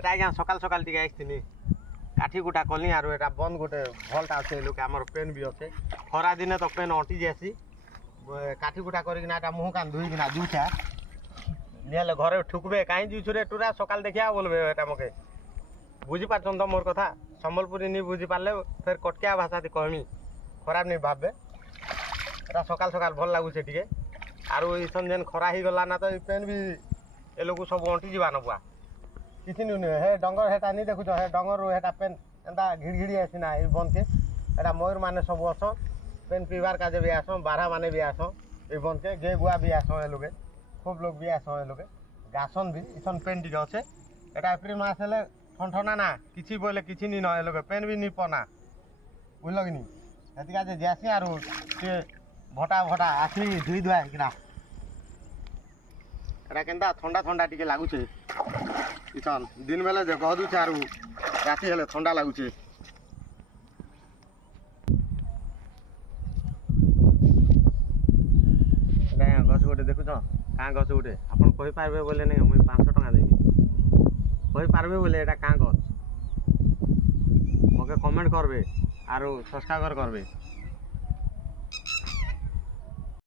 এটা আজ্ঞা সকাল সকাল টিকে আসছিনি কাঠি গুটা কলি আর এটা বন্ধ গোটে ভলটা আছে লোকে আমার পেন বি আছে খরা দিনে তো পেন অটি যাসি কাঠি গুটা করিকিনা এটা মুহ কান ধুইকিনা জুছা নিহলে ঘরে ঠুকবে কাହିଁ জুছু রে টুরা সকাল দেখিয়া বলবে এটা মকে বুঝি পারছন তো মোর কথা সম্বলপুরি নি বুঝি পারলে ফের কটকিয়া ভাষাতে কহমি খরাপ নি ভাববে এটা সকাল সকাল ভাল লাগুছে টিকে আর ইসন যেন খরা হইগলা না তো এই পেন বি এ লোক সব অঁটি যা নবা কিছু নুহে হে ডঙ্গর হেটা নি দেখুছ হে ডঙ্গর হেটা পেন এন্তা ঘিড়ঘিড়ি আসি না এই বনকে এটা ময়ূর মানে সব আস পেন পিবার কাজে বি আস বারহা মানে বি আস এই বনকে গে গুয়া বি আস এ লোকে খুব লোক বি আস এ লোকে গাছন বি ইসন পেন টিকে আছে এটা এপ্রিল মাস হলে ঠনঠনা না কিছু বলে কিছু নি নয় লোকে পেন বি নিপ না বুঝল কি নি এদিকে আছে যাসি আর সে ভটা ভটা আসি ধুই ধুয়া কিনা এটা কেনতা ঠান্ডা ঠান্ডা টিকে লাগুছে ইছন দিন বেলা যে গদুছে আর রাতি হলে ঠান্ডা লাগুছে গছ গোটে দেখুছ কাঁ গছ গোটে আপন কই পারবে বলে নাই মুই 500 টাকা দেবি কই পারবে বলে এটা কাঁ গছ মকে কমেন্ট করবে আর সাবস্ক্রাইব করবে